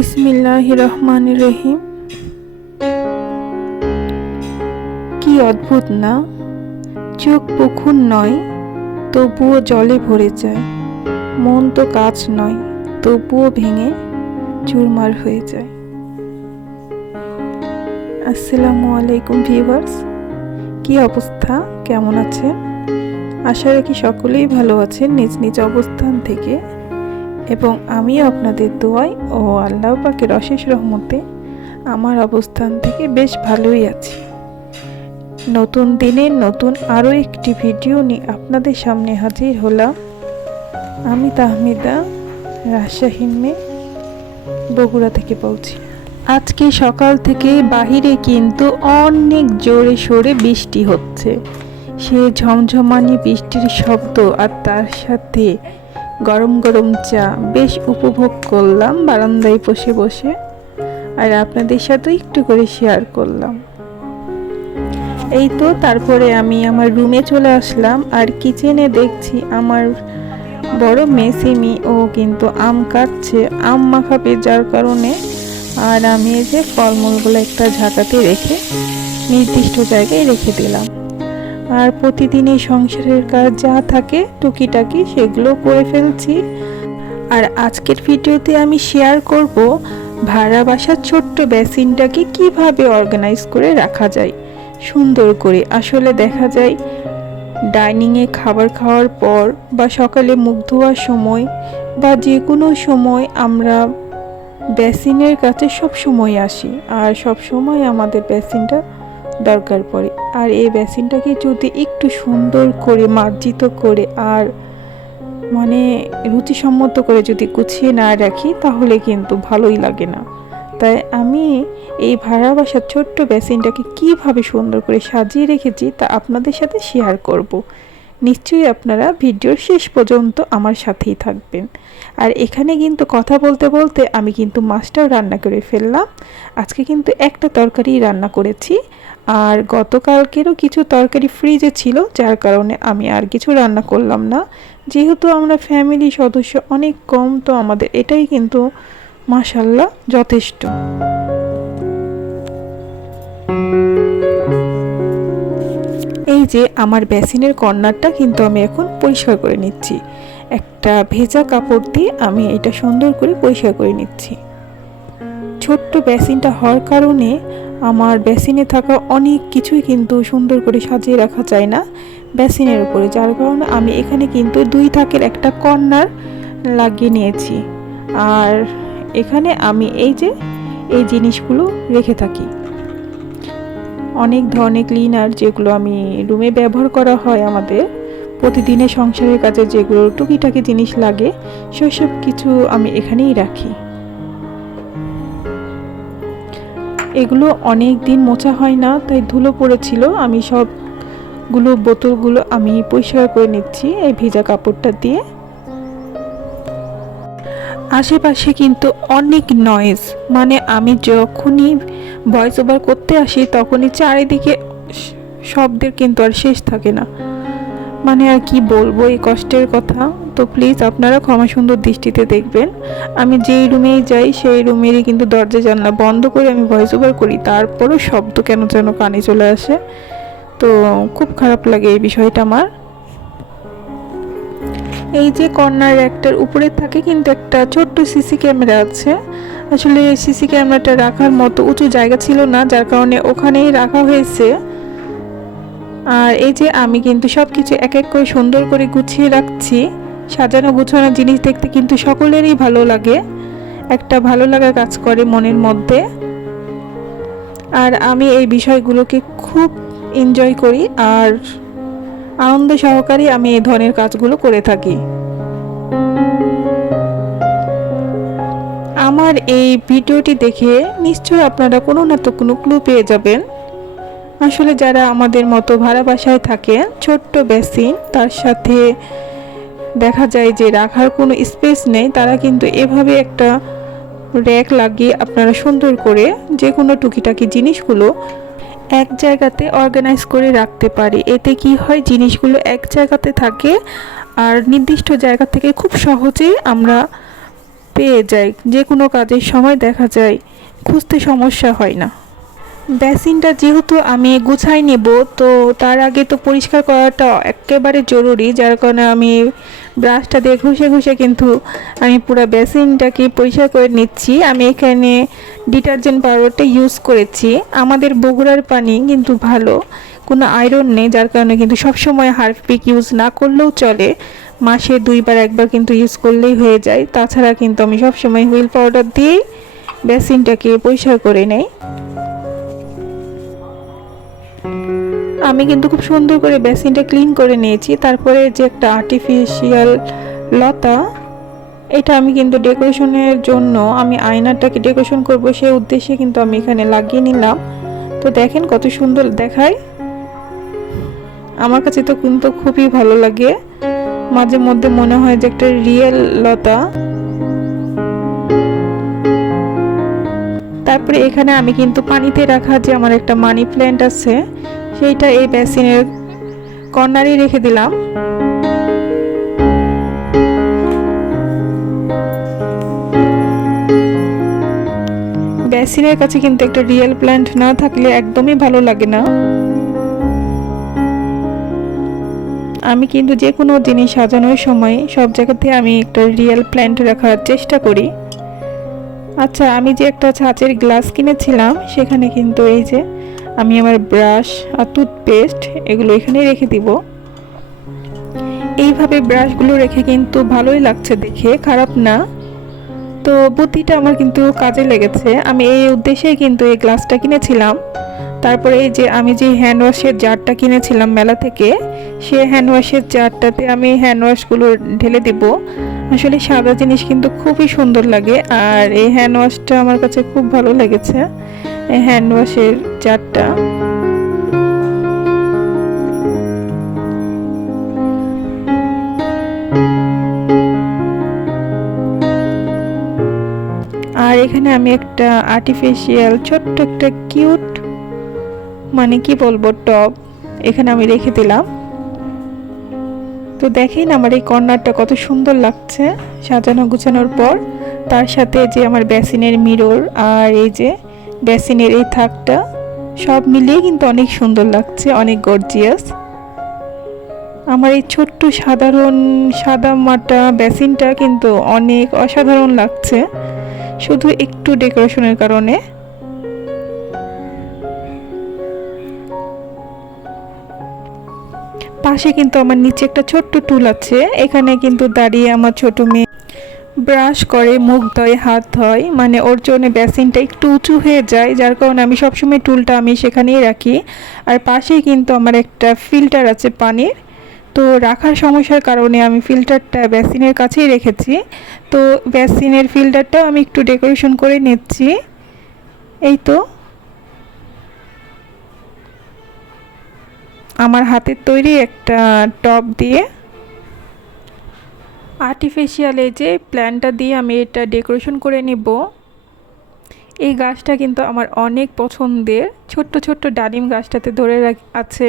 বিসমিল্লাহির রহমানির রহিম। কি অদ্ভুত না, চোখ পুকুর নয় তবুও জলে ভরে যায়, মন তো কাঁচ নয় তবুও ভেঙে চুরমার হয়ে যায়। আসসালামু আলাইকুম ভিউয়ার্স, কি অবস্থা, কেমন আছেন? আশা রাখি সকলেই ভালো আছেন নিজ নিজ অবস্থান থেকে, এবং আমিও আপনাদের দোয়ায় ও আল্লাহ পাকের অশেষ রহমতে আমার অবস্থান থেকে বেশ ভালোই আছি। নতুন দিনের নতুন আরও একটি ভিডিও নিয়ে আপনাদের সামনে হাজির হলাম। আমি তাহমিদা, রাজশাহী মেয়ে, বগুড়া থেকে বলছি। আজকে সকাল থেকে বাহিরে কিন্তু অনেক জোরে সোরে বৃষ্টি হচ্ছে। সে ঝমঝমানি বৃষ্টির শব্দ আর তার সাথে গরম গরম চা বেশ উপভোগ করলাম বারান্দায় বসে বসে, আর আপনাদের সাথে একটু করে শেয়ার করলাম। এই তো তারপরে আমি আমার রুমে চলে আসলাম, আর কিচেনে দেখছি আমার বড় মেয়ে সিমি ও কিন্তু আম কাটছে, আম মাখাবে, যার কারণে আর আমি এই যে ফলমূলগুলো একটা ঝাঁকাতে রেখে নির্দিষ্ট জায়গায় রেখে দিলাম। আর প্রতিদিনই সংসারের কাজ যা থাকে টুকিটাকি সেগুলো করে ফেলছি। আর আজকের ভিডিওতে আমি শেয়ার করব ভাড়া বাসার ছোট্ট বেসিনটাকে কিভাবে অর্গানাইজ করে রাখা যায় সুন্দর করে। আসলে দেখা যায় ডাইনিংয়ে খাবার খাওয়ার পর বা সকালে মুখ ধোয়ার সময় বা যে কোনো সময় আমরা বেসিনের কাছে সব সময় আসি, আর সব সময় আমাদের বেসিনটা দরকার পড়ে। আর এই বেসিনটাকে যদি একটু সুন্দর করে মার্জিত করে আর মানে রুচিসম্মত করে যদি গুছিয়ে না রাখি তাহলে কিন্তু ভালোই লাগে না। তাই আমি এই ভাড়া বাসার ছোট্ট বেসিনটাকে কিভাবে সুন্দর করে সাজিয়ে রেখেছি তা আপনাদের সাথে শেয়ার করব। নিশ্চয়ই আপনারা ভিডিওর শেষ পর্যন্ত আমার সাথেই থাকবেন। আর এখানে কিন্তু কথা বলতে বলতে আমি কিন্তু মাছটাও রান্না করে ফেললাম। আজকে কিন্তু একটা তরকারি রান্না করেছি, আর গতকালকেরও কিছু তরকারি ফ্রিজে ছিল, যার কারণে আমি আর কিছু রান্না করলাম না। যেহেতু আমরা ফ্যামিলি সদস্য অনেক কম, তো আমাদের এটাই কিন্তু মাশাআল্লাহ যথেষ্ট। এই যে আমার বেসিনের কর্নারটা কিন্তু আমি এখন পরিষ্কার করে নিচ্ছি। একটা ভেজা কাপড় দিয়ে আমি এটা সুন্দর করে পরিষ্কার করে নিচ্ছি। ছোট্ট বেসিনটা হওয়ার কারণে আমার বেসিনে থাকা অনেক কিছুই কিন্তু সুন্দর করে সাজিয়ে রাখা যায় না বেসিনের উপরে, যার কারণে আমি এখানে কিন্তু 2 থাকের একটা কর্নার লাগিয়ে নিয়েছি। আর এখানে আমি এই যে এই জিনিসগুলো রেখে থাকি, অনেক ধরনের ক্লিনার যেগুলো আমি রুমে ব্যবহার করা হয় আমাদের প্রতিদিনের সংসারের কাজে, যেগুলো টুকিটাকি জিনিস লাগে সেসব কিছু আমি এখানেই রাখি। এগুলো অনেক দিন মোছা হয় না, তাই ধুলো পড়েছিল। আমি সবগুলো বোতলগুলো আমি পরিষ্কার করে নিচ্ছি এই ভেজা কাপড়টা দিয়ে। আশেপাশে কিন্তু অনেক নয়েজ, মানে আমি যখনই ভয়েস ওভার করতে আসি তখনই চারিদিকে শব্দের কিন্তু আর শেষ থাকে না। মানে আর কি বলবো এই কষ্টের কথা। তো প্লিজ আপনারা ক্ষমা সুন্দর দৃষ্টিতে দেখবেন। আমি যেই রুমেই যাই সেই রুমেরই কিন্তু দরজা জানলা বন্ধ করে আমি ভয়েস ওভার করি, তারপরও শব্দ কেন যেন কানে চলে আসে। তো খুব খারাপ লাগে এই বিষয়টা আমার। এই যে কর্নার একটার উপরে থাকে কিন্তু একটা ছোট্ট সিসি ক্যামেরা আছে। আসলে সিসি ক্যামেরাটা রাখার মতো উঁচু জায়গা ছিল না, যার কারণে ওখানেই রাখা হয়েছে। আর এই যে আমি কিন্তু সব কিছু এক এক করে সুন্দর করে গুছিয়ে রাখছি। সাজানো গুছানো জিনিস দেখতে কিন্তু সকলেরই ভালো লাগে, একটা ভালো লাগা কাজ করে মনের মধ্যে। আর আমি এই বিষয়গুলোকে খুব এনজয় করি আর আনন্দ সহকারে আমি এই ধরনের কাজগুলো করে থাকি। আমার এই ভিডিওটি দেখে নিশ্চয়ই আপনারা কোনো না তো কোনো ক্লু পেয়ে যাবেন। আসলে যারা আমাদের মতো ভাড়া বাসায় থাকে, ছোট্ট বেসিন, তার সাথে দেখা যায় যে রাখার কোনো স্পেস নেই, তারা কিন্তু এভাবে একটা র্যাক লাগিয়ে আপনারা সুন্দর করে যে কোনো টুকিটাকি জিনিসগুলো এক জায়গাতে অর্গানাইজ করে রাখতে পারি। এতে কি হয়, জিনিসগুলো এক জায়গাতে থাকে আর নির্দিষ্ট জায়গা থেকে খুব সহজেই আমরা পেয়ে যাই, যে কোনো কাজের সময় দেখা যায় খুঁজতে সমস্যা হয় না। বেসিনটা যেহেতু আমি গুছাই নেব, তো তার আগে তো পরিষ্কার করাটা একেবারে জরুরি, যার কারণে আমি ব্রাশটা দিয়ে ঘষে ঘষে কিন্তু আমি পুরো বেসিনটাকে পরিষ্কার করে নিচ্ছি। আমি এখানে ডিটারজেন্ট পাউডারটা ইউজ করেছি। আমাদের বগুড়ার পানি কিন্তু ভালো, কোনো আয়রন নেই, যার কারণে কিন্তু সবসময় হারপিক ইউজ না করলেও চলে, মাসে 2বার 1বার কিন্তু ইউজ করলেই হয়ে যায়। তাছাড়া কিন্তু আমি সবসময় হুইল পাউডার দিয়েই বেসিনটাকে পরিষ্কার করে নেই। আমি কিন্তু খুব সুন্দর করে বেসিনটা ক্লিন করে নিয়েছি। তারপরে যে একটা আর্টিফিশিয়াল লতা, এটা আমি কিন্তু ডেকোরেশনের জন্য, আমি আয়নাটাকে ডেকোরেশন করব সেই উদ্দেশ্যে কিন্তু আমি এখানে লাগিয়ে নিলাম। তো দেখেন কত সুন্দর দেখায়, আমার কাছে তো কিন্তু খুবই ভালো লাগে। মাঝে মধ্যে মনে হয় যে একটা রিয়েল লতা। তারপরে এখানে আমি কিন্তু পানিতে রাখা যে আমার একটা মানি প্ল্যান্ট আছে, সেইটা এই বেসিনের কর্নারে রেখে দিলাম। বেসিনের কাছে কিন্তু একটা রিয়েল প্ল্যান্ট না থাকলে একদমই ভালো লাগে না। আমি কিন্তু যে কোনো জিনিস সাজানোর সময় সব জায়গাতে আমি একটা রিয়েল প্ল্যান্ট রাখার চেষ্টা করি। আচ্ছা, আমি যে একটা ছাঁচের গ্লাস কিনেছিলাম, সেখানে কিন্তু এই যে আমি আমার ব্রাশ আর টুথপেস্ট এগুলো এখানে রেখে দিব। এইভাবে ব্রাশগুলো রেখে কিন্তু ভালোই লাগছে দেখে, খারাপ না। তো বুদ্ধিটা আমার কিন্তু কাজে লেগেছে, আমি এই উদ্দেশ্যেই কিন্তু এই গ্লাসটা কিনেছিলাম। তারপরে এই যে আমি যে হ্যান্ড ওয়াশের জারটা কিনেছিলাম মেলা থেকে, সে হ্যান্ড ওয়াশের জারটাতে আমি হ্যান্ড ওয়াশগুলো ঢেলে দেব। আসলে সাদা জিনিস কিন্তু খুবই সুন্দর লাগে, আর এই হ্যান্ড ওয়াশটা আমার কাছে খুব ভালো লেগেছে, এই হ্যান্ড ওয়াশের জারটা। আর এখানে আমি একটা আর্টিফিশিয়াল ছোট্ট একটা কিউট, মানে কি বলবো, টব এখানে আমি রেখে দিলাম। তো দেখেন আমার এই কর্নারটা কত সুন্দর লাগছে সাজানো গুছানোর পর। তার সাথে যে আমার বেসিনের মিরর আর এই যে বেসিনের এই থাকটা, সব মিলিয়ে কিন্তু অনেক সুন্দর লাগছে, অনেক গর্জিয়াস। আমার এই ছোট্ট সাধারণ সাদা মাটা বেসিনটা কিন্তু অনেক অসাধারণ লাগছে, শুধু একটু ডেকোরেশনের কারণে। পাশে কিন্তু আমার নিচে একটা ছোট্ট টুল আছে, এখানে কিন্তু দাঁড়িয়ে আমার ছোট মেয়ে ব্রাশ করে, মুখ ধোয়, হাত ধোয়, মানে ওর জন্য বেসিনটা একটু উঁচু হয়ে যায়, যার কারণে আমি সবসময় টুলটা আমি সেখানেই রাখি। আর পাশেই কিন্তু আমার একটা ফিল্টার আছে পানির, তো রাখার সমস্যার কারণে আমি ফিল্টারটা বেসিনের কাছেই রেখেছি। তো বেসিনের ফিল্টারটাও আমি একটু ডেকোরেশন করে নিচ্ছি। এই তো আমার হাতের তৈরি একটা টব দিয়ে, আর্টিফিশিয়াল এই যে প্ল্যান্টটা দিয়ে আমি এটা ডেকোরেশন করে নিব। এই গাছটা কিন্তু আমার অনেক পছন্দের, ছোট্ট ছোট্ট ডালিম গাছটাতে ধরে আছে,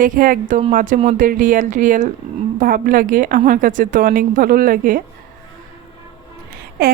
দেখে একদম মাঝে মধ্যে রিয়েল রিয়েল ভাব লাগে, আমার কাছে তো অনেক ভালো লাগে।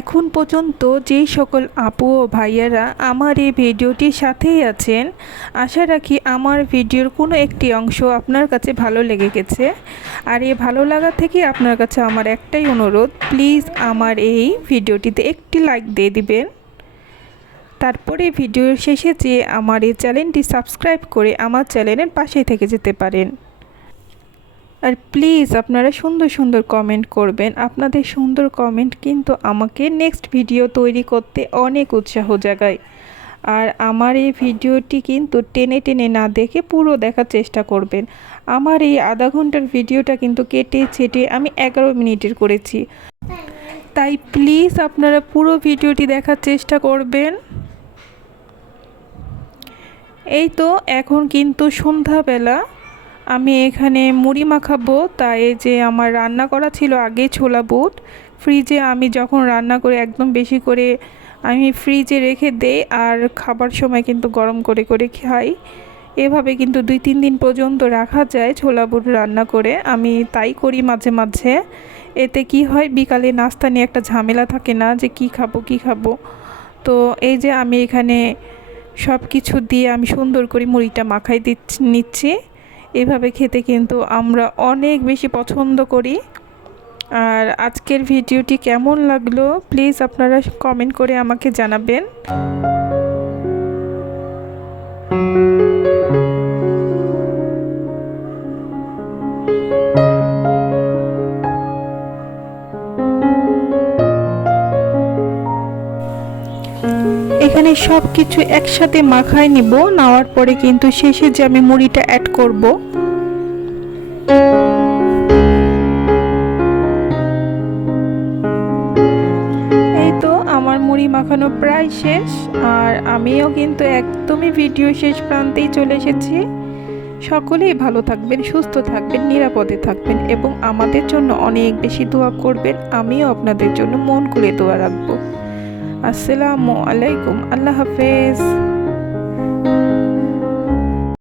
এখন পর্যন্ত যেই সকল আপু ও ভাইয়ারা আমার এই ভিডিওটির সাথেই আছেন, আশা রাখি আমার ভিডিওর কোনো একটি অংশ আপনার কাছে ভালো লেগে গেছে। আর এই ভালো লাগা থেকে আপনার কাছে আমার একটাই অনুরোধ, প্লিজ আমার এই ভিডিওটিতে একটি লাইক দিয়ে দিবেন। তারপরে ভিডিওর শেষে যে আমার এই চ্যানেলটি সাবস্ক্রাইব করে আমার চ্যানেলের পাশেই থেকে যেতে পারেন। আর প্লিজ আপনারা সুন্দর সুন্দর কমেন্ট করবেন, আপনাদের সুন্দর কমেন্ট কিন্তু আমাকে নেক্সট ভিডিও তৈরি করতে অনেক উৎসাহ জাগায়। আর আমার এই ভিডিওটি কিন্তু টেনে টেনে না দেখে পুরো দেখার চেষ্টা করবেন। আমার এই আধা ঘন্টার ভিডিওটা কিন্তু কেটে ছেটে আমি 11 মিনিটের করেছি, তাই প্লিজ আপনারা পুরো ভিডিওটি দেখার চেষ্টা করবেন। এই তো এখন কিন্তু সন্ধ্যাবেলা, আমি এখানে মুড়ি মাখাবো, তাই যে আমার রান্না করা ছিল আগে ছোলা বুট, ফ্রিজে আমি যখন রান্না করি একদম বেশি করে আমি ফ্রিজে রেখে দেই, আর খাবার সময় কিন্তু গরম করে করে খাই। এভাবে কিন্তু 2-3 দিন পর্যন্ত রাখা যায় ছোলা বুট রান্না করে। আমি তাই করি মাঝে মাঝে। এতে কি হয়, বিকালে নাস্তা নিয়ে একটা ঝামেলা থাকে না যে কি খাবো। তো এই যে আমি এখানে সব কিছু দিয়ে আমি সুন্দর করে মুড়িটা মাখাই নিচ্ছি। এভাবে খেতে কিন্তু আমরা অনেক বেশি পছন্দ করি। আর আজকের ভিডিওটি কেমন লাগলো প্লিজ আপনারা কমেন্ট করে আমাকে জানাবেন। এখানে সব কিছু একসাথে মাখায় নিব, নেওয়ার পরে কিন্তু শেষে যে আমি মুড়িটা অ্যাড করব। এই তো আমার মুড়ি মাখানো প্রায় শেষ, আর আমিও কিন্তু একদমই ভিডিও শেষ প্রান্তেই চলে এসেছি। সকলেই ভালো থাকবেন, সুস্থ থাকবেন, নিরাপদে থাকবেন এবং আমাদের জন্য অনেক বেশি দোয়া করবেন। আমিও আপনাদের জন্য মন খুলে দোয়া রাখবো। আসসালামু আলাইকুম, আল্লাহ হাফেজ।